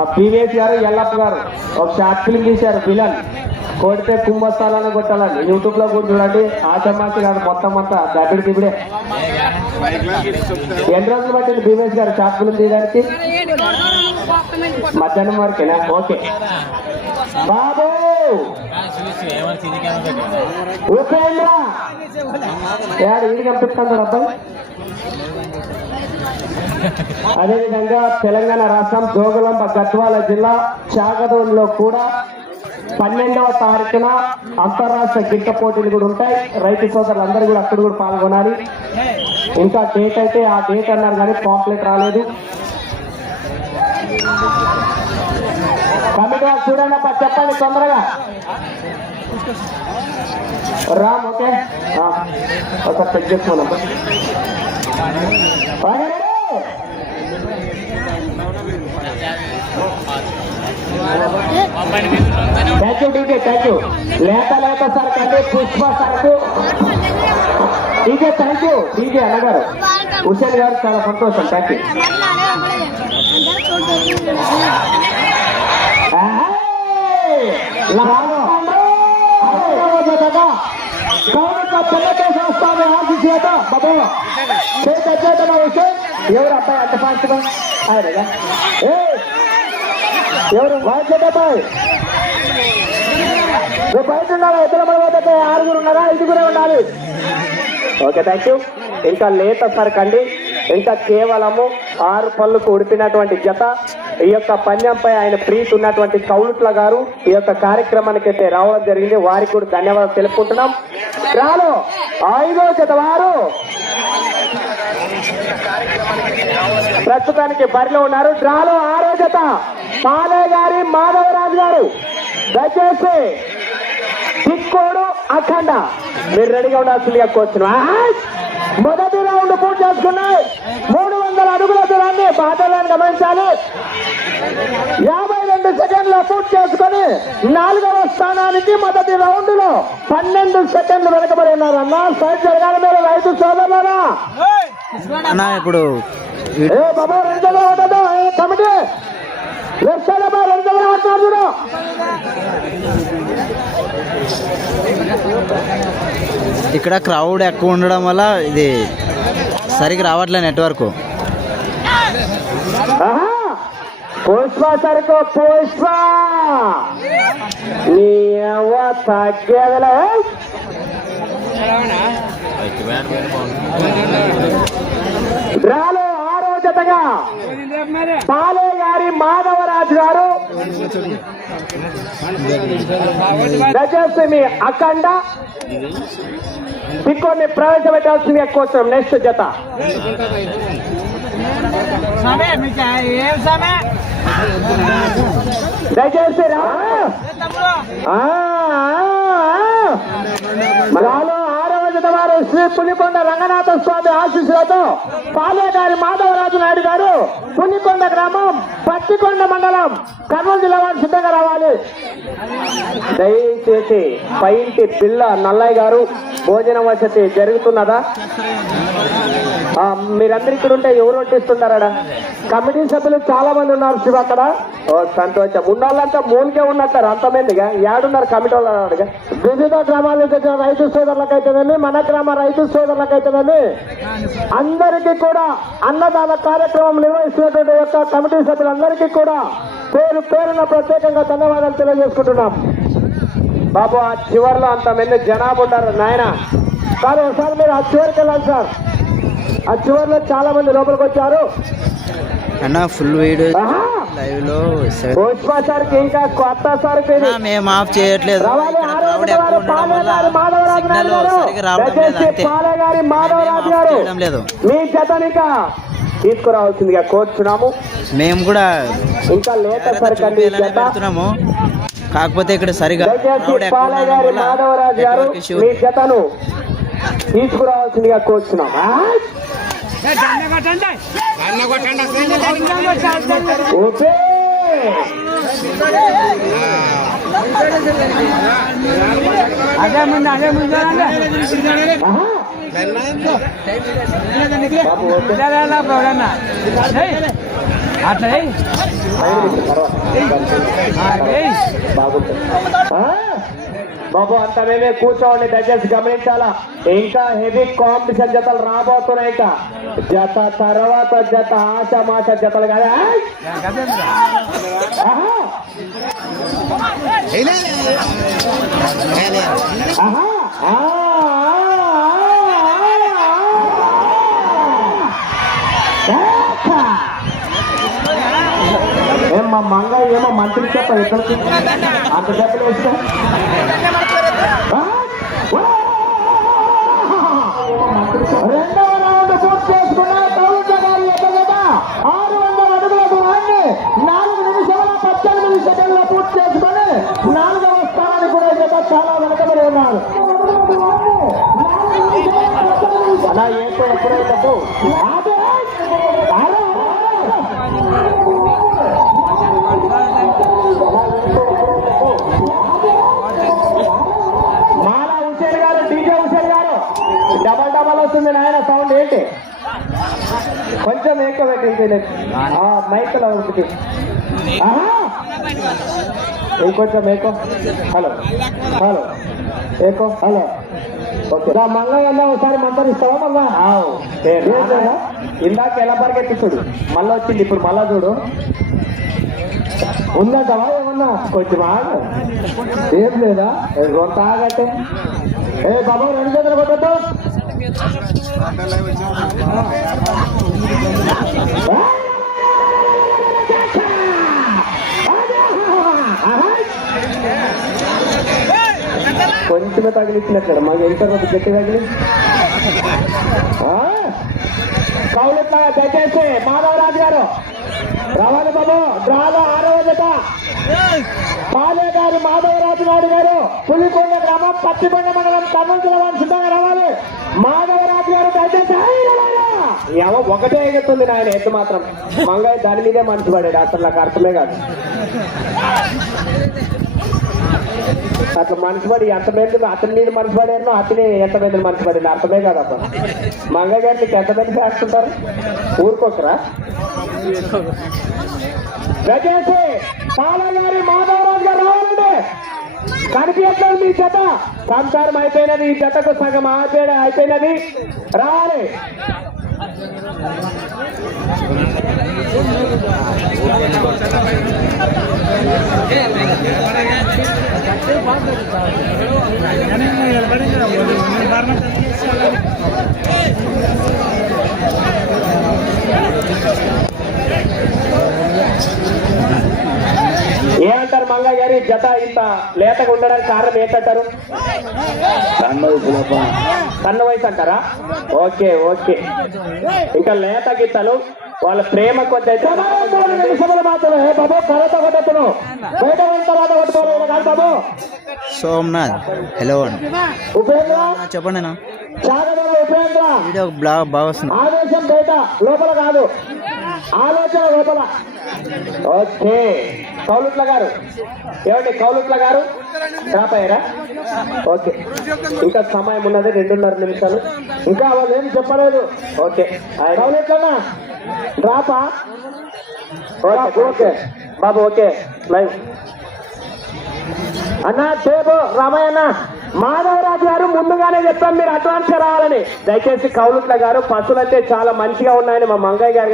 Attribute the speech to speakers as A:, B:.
A: ఆ పీవీఎస్ గారు ఎల్లప్ప గారు ఒక షార్ట్ ఫిల్మ్ తీశారు విలన్. కొడితే కుంభస్థానాన్ని కొట్టాలని. యూట్యూబ్లో కూడా చూడండి. ఆచమాచి గారు మొత్తం అంతా దబ్బిడి దిబిడే ఎన్ని రోజులు పట్టింది పీవీఎస్ గారు షార్ట్ ఫిల్మ్ తీయడానికి? మధ్యాహ్నం వరకేనా? ఓకే. బాబు! ఇంటికి పంపిస్తాను అబ్బాయి అదేవిధంగా తెలంగాణ రాష్ట్రం జోగులాంబ గద్వాల జిల్లా చాగదూరులో కూడా పన్నెండవ తారీఖున అంతర్రాష్ట్ర గిట్ట పోటీలు కూడా ఉంటాయి. రైతు సోదరులు అందరూ కూడా అక్కడ కూడా పాల్గొనాలి. ఇంకా డేట్ అయితే ఆ డేట్ అన్నారు కానీ పాంప్లెట్ రాలేదు. కమిటీ చూడండి అప్ప చెప్పండి తొందరగా. రామ్ ఓకే. ఒకసారి చెక్ చేసుకున్నాం thank you DJ thank you లేత లేత సరుకు అంటే పుష్ప సరుకు. డీజే థ్యాంక్ యూ డీజే అన్నగారు. హుసేన్ గారు చాలా సంతోషం. థ్యాంక్ యూ ఎవరు అబ్బాయి? అంత ఫాస్ట్ ఎవరు? వాయిస్ అబ్బాయి? నువ్వు బయట ఉండాలి ఇద్దరు పడిపోతే ఆరుగురు ఉన్నారా? ఐదుగురే ఉండాలి. ఓకే థ్యాంక్ యూ ఇంకా లేత సరుకండి. ఇంకా కేవలము ఆరు పళ్ళు ఉడిపినటువంటి జత. ఈ యొక్క పన్యంపై ఆయన ప్రీతి ఉన్నటువంటి కౌలుట్ల గారు ఈ యొక్క కార్యక్రమానికి అయితే రావడం జరిగింది. వారికి కూడా ధన్యవాదాలు తెలుపుకుంటున్నాం. రాలో ఐదో జత వారు. ప్రస్తుతానికి బరిలో ఉన్నారు. డ్రాలో ఆరో జత పాలే గారి మాధవరాజు గారు. దయచేసి చిక్కోడు అఖండ. మీరు రెడీగా ఉండాల్సిందిగా కోరుచున్నా. మొదటి రౌండ్ పూర్తి చేసుకున్నాయి. మూడు వందల అడుగుల దూరాన్ని బాధలను గమనించాలి. యాభై రెండు సెకండ్లు పూర్తి చేసుకొని నాలుగవ స్థానానికి మొదటి రౌండ్లో పన్నెండు సెకండ్లు వెనకబడి ఉన్నారు. అన్న సైడ్ జరగాలి మీరు రైతు సోదరులారా.
B: అన్న ఇప్పుడు ఇక్కడ క్రౌడ్ ఎక్కువ ఉండడం వల్ల ఇది సరిగ్గా రావట్లే నెట్వర్క్!
A: పుష్ప సరుకు పుష్ప! నీ అవ్వ తగ్గేదిలే. రాలో ఆరో జతగా పాలే గారి మాధవరాజు గారు. దయచేసి మీ అఖండ పిక్కోని ప్రవేశపెట్టాల్సింది ఎక్కువ నెక్స్ట్ జత. దయచేసి రా. ఆ, ఆ, ఆ. రాలో ఆరవ వారు శ్రీ పులికొండ రంగనాథ స్వామి ఆశీస్సులతో పాలేగారి మాధవరాజు నాయుడు గారు పులికొండ గ్రామం పత్తికొండ మండలం కర్నూలు జిల్లా వారు సిద్ధంగా రావాలి. దయచేసి పైంటి పిల్ల నల్లయ్య గారు భోజన వసతి జరుగుతున్నదా? మీరందరూ ఇక్కడ ఉంటే ఎవరు వడ్డిస్తున్నారా కమిటీ సభ్యులు చాలా మంది ఉన్నారు శివ అక్కడ. ఓ సంతోషం. ఉండాలంతా మూలికే ఉన్నట్టారు అంతమందిగా ఏడున్నారు కమిటీ వాళ్ళు వివిధ గ్రామాలకు వచ్చిన రైతు సోదరులకైతేనేమి మన గ్రామ రైతు సోదరులకైతేనేమి అందరికీ కూడా అన్నదాన కార్యక్రమం నిర్వహిస్తున్నటువంటి యొక్క కమిటీ సభ్యులందరికీ కూడా పేరు పేరున ప్రత్యేకంగా ధన్యవాదాలు తెలియజేసుకుంటున్నాం. బాబు ఆ చివరిలో అంతమంది జనాభా ఉన్నారు నాయన. సార్ ఒకసారి మీరు ఆ చివరికి వెళ్ళాలి సార్. ఆ చివరిలో చాలా మంది లోపలికి వచ్చారు.
B: అన్న ఫుల్ వీడియో!
A: లైవ్లో ఇంకా కొత్త
B: అన్న, మేము ఆఫ్ చేయట్లేదు. రావడం లేదు
A: మీ తీసుకురావాల్సిందిగా కోరుచున్నాము.
B: మేము కూడా
A: ఇంకా లేత
B: జాగ్రత్త
A: సరికండి ఈ
B: చూపించాలనే
A: జత.
B: పెడుతున్నాము కాకపోతే ఇక్కడ సరిగా
A: తీసుకురావాల్సిందిగా కోరుచున్నాం ఆ? ఓకే
C: అదే ముందు అదే ముందు అట్లా.
A: బాగుంటుంది. ఆ? బాబు అంత మేమే కూర్చోండి దయచేసి గమనించాలా? ఇంకా హెవీ కాంపిటీషన్ జతలు రాబోతున్నాయి ఇంకా. జత తర్వాత జత ఆశ మాష జతలు కదా. ఆహా! మా మంగ ఏమో మంత్రి చెప్ప ఇద్దరికి అంత దెబ్బలు వేస్తా? రెండవ రౌండ్ పూర్తి చేసుకున్న తౌళ్ళ గారి ఎదురుగడ ఆరు వందల అడుగుల దూరాన్ని నాలుగు నిమిషాల పద్దెనిమిది సెకండ్ల పూర్తి చేసుకొని నాలుగవ స్థానానికి కూడా చాలా వెనకబడి ఉన్నారు. అలా ఏంటో ఎప్పుడైతే అదే అరే, మాలా హుసేన్ గారు డీజే హుసేన్ గారు డబల్ డబల్ వస్తుంది నాయన సౌండ్ ఏంటి? కొంచెం ఎక్కువ పెట్టింది మైక్లో ఉంటుంది! ఇంకొంచెం echo hello. Hello. Echo hello. Okay. Mangaiah అన్న ఒకసారి మందరిస్తావా మళ్ళా? ఇందాక ఎలా పరిగెత్తిస్తుడు మళ్ళా వచ్చింది ఇప్పుడు మళ్ళా చూడు. ఉందంటవా ఏమన్నా? కొంచెం ఆగు. ఏం లేదా? ఏ, కొంత ఆగట్టే. ఏ బాబు రెండు చేతులు కొట్టద్దు. కొంచెమే తగిలిచ్చినట్లు మాకు ఎంత గట్టి తగిలి? కౌలుట్లాగా దయచేసి మాధవరాజు గారు రావాలి బాబు డ్రాలో ఆరవ జత పాలే గారు మాధవరాజు నాయుడు గారు పులికొండ గ్రామం పత్తికొండ మండలం కర్నూలు జిల్లా సిద్ధంగా రావాలి. మాధవరాజు గారు దయచేసి ఏమో ఒకటే ఎగుతుంది నాయన ఎత్తు మాత్రం. మంగయ్య దాని మీదే మనసు పడాడు అసలు నాకు అర్థమే కాదు. అట్లా మనసు పడి ఎంత మీద అతని మీద మనసు పడారు అతని ఎంత మీద మనసు పడింది అర్థమే కాదు అబ్బా మంగయ్య గారు నీకు ఎంత మంది చేస్తుంటారు. ఊరుకోకరా? దయచేసి పాలగారి మాధవరాజు గారు రావాలండి. కనిపించట్లేదు మీ జత. సంసారం అయిపోయినది ఈ జతకు సగం అయిపోయినది. రావాలి. ఏమంటారు మంగయ్య గారి జత ఇంత లేతగా ఉండడానికి కారణం ఏంటంటారు? సన్న వయసు అంటారా? Okay okay. ఇంకా లేత గీతలు. వాళ్ళ ప్రేమ కొద్ది అయితే నిమిషములు మాత్రమే. ఏ బాబు కరత కొట్టను బయట వెళ్ళిన తర్వాత కొట్టుకోవాలి కాదు బాబు.
B: సోమనాథ్ హలో
A: ఉపేంద్ర.
B: చెప్పండి వీడియో బ్లాగ్ బాగా వస్తుంది.
A: ఆవేశం బయట లోపల కాదు. ఆలోచన లోపల. ఓకే. కౌలుట్ల గారు. ఏమండి కౌలుట్ల గారు? డ్రాప్ అయ్యారా ఓకే. ఇంకా సమయం ఉన్నది రెండున్నర నిమిషాలు. ఇంకా వాళ్ళు ఏం చెప్పలేదు. ఓకే. కౌలుట్లనా డ్రాపా ఓకే ఓకే. బాబు ఓకే. లైవ్ అన్న టేబు రామయ్యన్న మాధవరాజు గారు ముందుగానే చెప్పాం మీరు అడ్వాన్స్ రావాలని. దయచేసి కౌలుట్ల గారు పశువులు అంటే చాలా మంచిగా ఉన్నాయని మా మంగయ్య గారు